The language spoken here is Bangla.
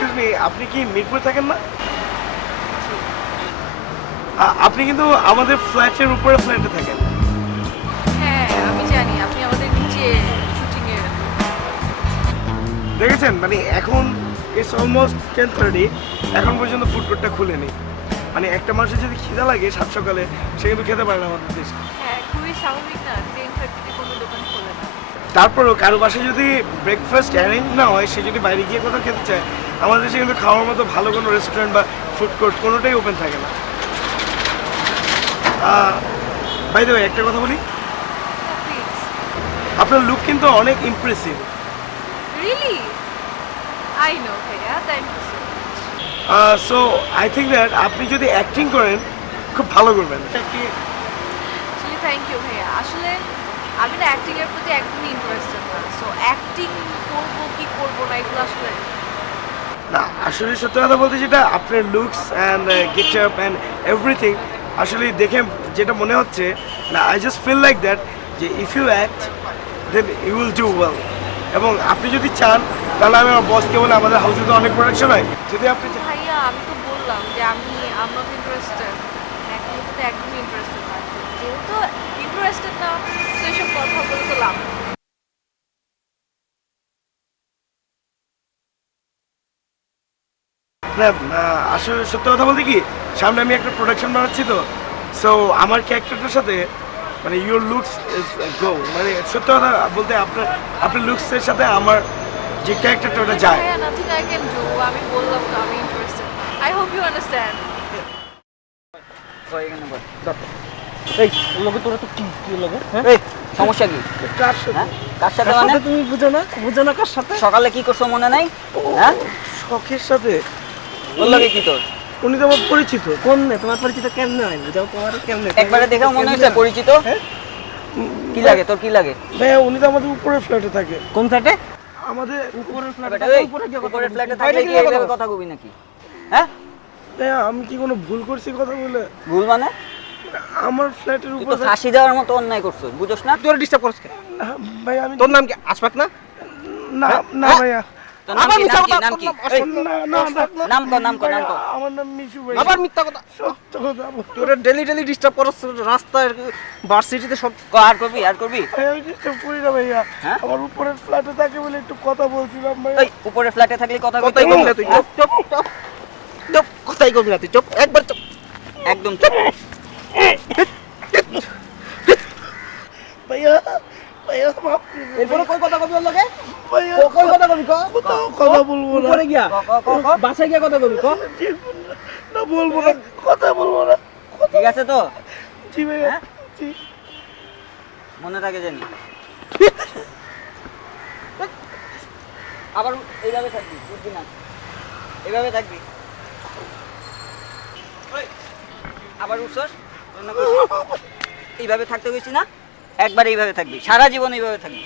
এক্সকিউজ মি, আপনি কি মিরপুরে থাকেন না? আপনি কিন্তু আমাদের ফ্ল্যাটের উপরে ফ্ল্যাটে থাকেন। হ্যাঁ আমি জানি আপনি আমাদের নিচে শুটিংয়ে। দেখেছেন মানে এখন ইটস অলমোস্ট 10:30, এখন পর্যন্ত ফুড কোর্টটা খুলেনি। মানে একটা মানুষের যদি খিদা লাগে সাত সকালে, সে কিন্তু খেতে পারে না আমাদের দেশে। হ্যাঁ খুবই স্বাভাবিক না, 10:30 কোনো দোকান খোলে না। তারপরেও কারো বাসায় যদি ব্রেকফাস্ট অ্যারেঞ্জ না হয়, সে যদি বাইরে গিয়ে কোথাও খেতে চায়, আমাদের দেশে কিন্তু খাওয়ার মতো ভালো কোনো রেস্টুরেন্ট বা ফুড কোর্ট কোনোটাই ওপেন থাকে না। বাই দ্য ওয়ে, একটা কথা বলি, প্লিজ। আপনার লুক কিন্তু অনেক ইমপ্রেসিভ। রিয়েলি? আই নো ভাইয়া, thank you so so I think that আপনি যদি অ্যাক্টিং করেন খুব ভালো করবেন। মাচ। থ্যাংক ইউ ভাইয়া। আসলে আমি না অ্যাক্টিংয়ের প্রতি একদমই ইন্টারেস্টেড না, সো অ্যাক্টিং করবো কি করবো না এগুলো আসলে না, আসলে সত্যি কথা বলতে যেটা আপনার looks and get up and everything আসলে দেখে যেটা মনে হচ্ছে, না I just feel like that যে if you act then you will do well. এবং আপনি যদি চান তাহলে আমি আমার বসকে বলে, আমাদের হাউসে তো অনেক প্রোডাকশন হয়, যদি আপনি ভাইয়া আমি তো বললাম যে আমি নট ইন্টারেস্টেড, অ্যাক্টিংয়ের প্রতি একদমই ইন্টারেস্টেড না। যেহেতু ইন্টারেস্টেড না, তো এইসব কথা বলে তো লাভ নেই। না আসলে সত্যি কথা বলতে কি, সামনে আমি একটা প্রোডাকশন বানাচ্ছি, তো সো আমার ক্যারেক্টারটার সাথে মানে ইউর লুকস ইজ গো, মানে সত্যি কথা বলতে আপনার লুকসের সাথে আমার যে ক্যারেক্টারটা ওটা যায়। ভাইয়া নাথিং আই ক্যান ডু, আমি বললাম তো আমি ইন্টারেস্টেড না। I hope you understand. এই লোকে তোরা তো কি লাগে? হ্যাঁ এই সমস্যা কি? কার সাথে? হ্যাঁ কার সাথে কার মানে? সাথে তুমি বুঝো না কার সাথে? সকালে কি করছো মনে নাই? হ্যাঁ শখের সাথে? ওর লাগে কি তোর? উনি তো আমার পরিচিত। কোন নে তোমার পরিচিত কেমনে হয়? বুঝাও তোমার কেমনে? একবারে দেখে মনে হয়েছে পরিচিত? হ্যাঁ? কি লাগে তোর, কি লাগে? ভাইয়া উনি তো আমাদের উপরের ফ্ল্যাটে থাকে। কোন ফ্ল্যাটে? আমাদের উপরের ফ্ল্যাটে। এই, উপরের ফ্ল্যাটে থাকলে কি এইভাবে কথা কবি নাকি? হ্যাঁ ভাইয়া আমি কি কোনো ভুল করছি কথা বলে? ভুল মানে? আমার ফ্ল্যাটের তুই উপরে তো ফাঁসি দেওয়ার মতো অন্যায় করছো, বুঝোস না? তোর ডিস্টার্ব করছ কেন? ভাইয়া আমি তোর নাম কি আশফাক না? না না ভাইয়া, তোর নাম কি, নাম কি? এই, না না না নাম কর। আমার নাম মিশু ভাই। আবার মিথ্যা কথা। সত্য কথা তোর ডেলি ডিস্টার্ব করছ রাস্তায় ভার্সিটিতে সব। আর করবি? ভাই, আমি ডিস্টার্ব করি না ভাইয়া। হ্যাঁ? আমার উপরের ফ্ল্যাটে থাকে বলে একটু কথা বলছিলাম ভাইয়া। এই উপরের ফ্ল্যাটে থাকলে কথা কথাই কবি কবি না তুই। চুপ চুপ চুপ চুপ, কথাই কবি না তুই। চুপ, একবার চুপ। একদম চুপ। ভাইয়া ভাইয়া মাফ করে দিন। এরপরে কই কথা কবি ওর লগে? ভাইয়া কই কথা কবি ক? কোথাও কথা বলবো না। উপরে গিয়া ক। বাসায় গিয়া কথা কবি ক? না বলবো না, কথা বলবো না। ঠিক আছে তো? জি ভাইয়া, হ্যাঁ? জি। মনে থাকে জানি। আবার এইভাবে থাকবি, বুঝবি না? এইভাবে থাকবি। ওই, আবার উঠছস? এইভাবে থাকতে গেছি না? একবার এইভাবে থাকবি, সারা জীবন এইভাবে থাকবি।